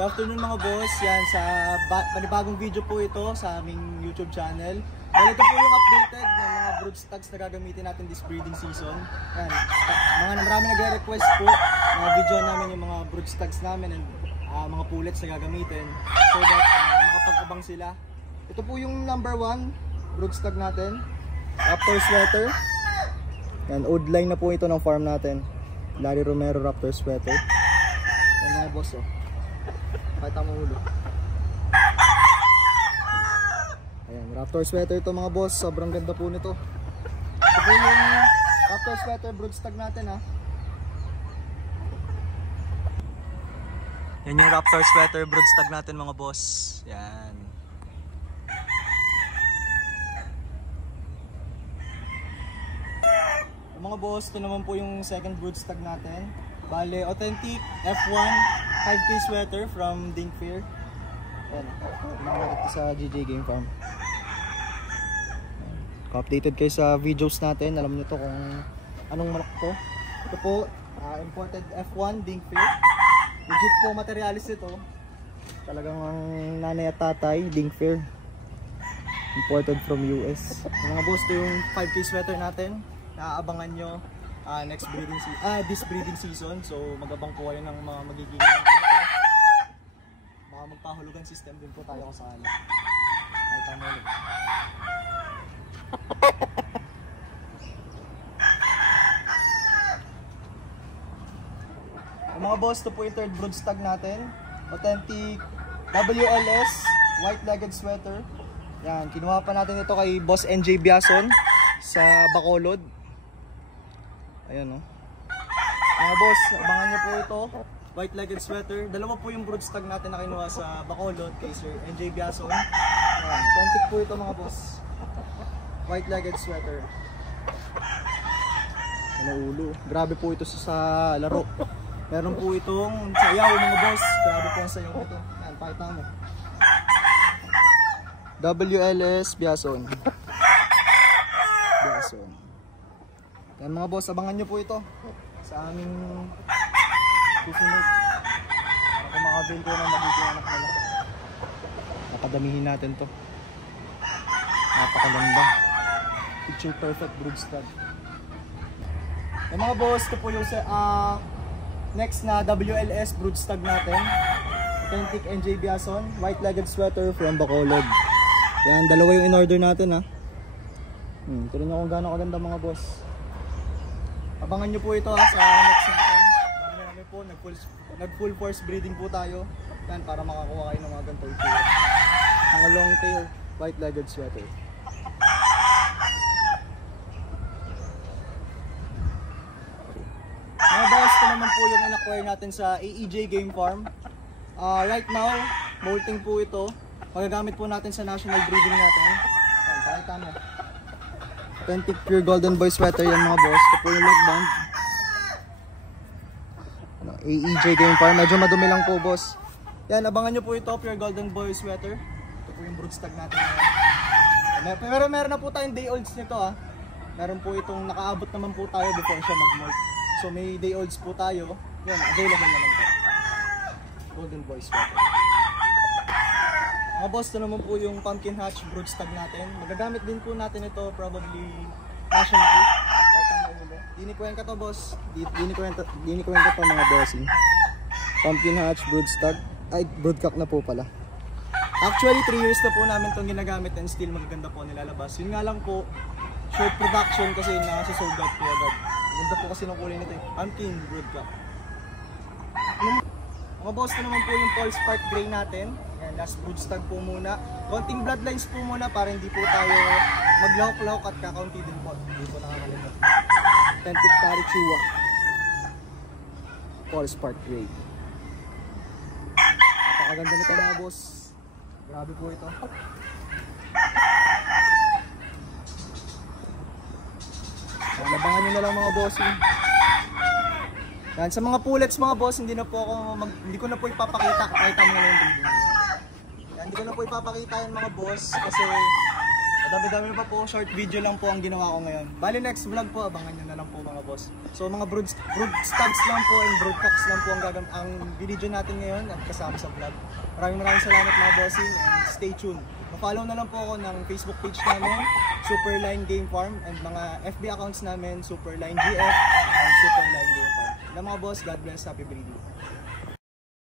Good afternoon mga boss, yan sa panibagong video po ito sa aming YouTube channel. Ito po yung updated ng mga broodstags na gagamitin natin this breeding season. Yan, marami nagre-request po na video namin yung mga broodstags namin and mga pullets na gagamitin so that makapag-abang sila. Ito po yung number 1 broodstag natin, Raptor Sweater. Yan, old line na po ito ng farm natin, Larry Romero Raptor Sweater. Yan mga boss, oh. Pakita mo ulo. Ayan, Raptor Sweater ito mga boss. Sobrang ganda po nito. Ito po yung Raptor Sweater broodstag natin, ha. Yan yung Raptor Sweater broodstag natin mga boss. Yan. Mga boss, ito naman po yung second broodstag natin. Bale, authentic F1 5K sweater from Dinkfair. Ayan, ito sa GJ Game Farm. Updated kayo sa videos natin. Alam nyo to kung anong manok to. Ito po, imported F1 Dinkfair. Legit po materialis ito. Talagang ang nanay at tatay, Dinkfair. Imported from US. Mga boss, ito yung 5K sweater natin. Naaabangan nyo this breeding season. So magabang po kayo ng mga magiging mga magpahulugan system din po tayo kasali. Ay, tama ulit. Mga boss, ito po yung third broodstag natin. Authentic WLS white-legged sweater. Yan, kinuha pa natin ito kay Boss NJ Biason sa Bacolod. Ayan, no. Mga boss, abangan nyo po ito. White-legged sweater. Dalawa po yung broodstag natin na kinuha sa Bacolod kay Sir NJ Biason. Ayan, authentic po ito mga boss. White-legged sweater. Ano ulo. Grabe po ito sa laro. Meron po itong sayaw mga boss. Grabe po ang sayaw ito. Ayan, pakita mo. WLS Biason. Biason. Yan mga boss, abangan nyo po ito sa aming susunod. Para kung makabil ko na magiging anak nila. Nakadamihin natin to. Napakaganda. Picture perfect broodstag. Yan mga boss, ito po yung next na WLS broodstag natin. Authentic NJ Biason, white-legged sweater from Bacolod. Yan, dalawa yung in-order natin, ha. Tignan nyo kung gaano kaganda mga boss. Abangan nyo po ito, ha, sa next natin. Marami po, nag-full force breeding po tayo. Yan, para makakuha kayo ng mga ganito ito. Mga long tail, white-legged sweater. Mga boss, ito naman po yung in-acquire natin sa AEJ Game Farm. Right now, molting po ito. Magagamit po natin sa national breeding natin. Yan, pakita mo. Authentic pure golden boy sweater yan mga boss. Ito po yung leg band. AEJ Game Farm. Medyo madumi lang po boss. Yan, abangan nyo po ito, pure golden boy sweater. Ito po yung broodstag natin ngayon. Pero meron na po tayong day olds nito, ha. Meron po itong nakaabot naman po tayo before siya mag-molt. So may day olds po tayo. Yan, available naman po. Golden boy sweater. Mga boss, ito naman po yung pumpkin hatch broodstag natin. Magagamit din po natin ito probably nationally. Dinikwenta to boss. Dinikwenta to mga bossing. Pumpkin hatch broodstag. Ay, broodcock na po pala. Actually, 3 years na po namin itong ginagamit and still magaganda po nilalabas. Yun nga lang po, short production kasi nasa-sold out po agad. Ganda po kasi ng kulay nito eh. Pumpkin broodcock. Mga boss, ito naman po yung Paul Spark Gray natin. Yan, last broodstag po muna. Konting bloodlines po muna para hindi po tayo maglahok-lahok at kakaunti din po. Hindi po nakakalimot. Authentic Tarichua. Paul Spark Gray. Napakaganda nito mga boss. Grabe po ito. Labangan nyo na lang mga bossing. Yan, sa mga pullets mga boss, hindi ko na po ipapakita kahit ang mga breeding. Yan, hindi ko na po ipapakita yan mga boss kasi Dami-dami pa po, short video lang po ang ginawa ko ngayon. Bali next vlog po, abangan nyo na lang po mga boss. So mga brood stabs lang po and brood cocks lang po ang video natin ngayon at kasama sa vlog. Maraming salamat mga bossing and stay tuned. Ma-follow na lang po ako ng Facebook page namin, Superline Game Farm, and mga FB accounts namin, Superline GF and Superline Game Farm. Na mga boss, God bless, happy breeding.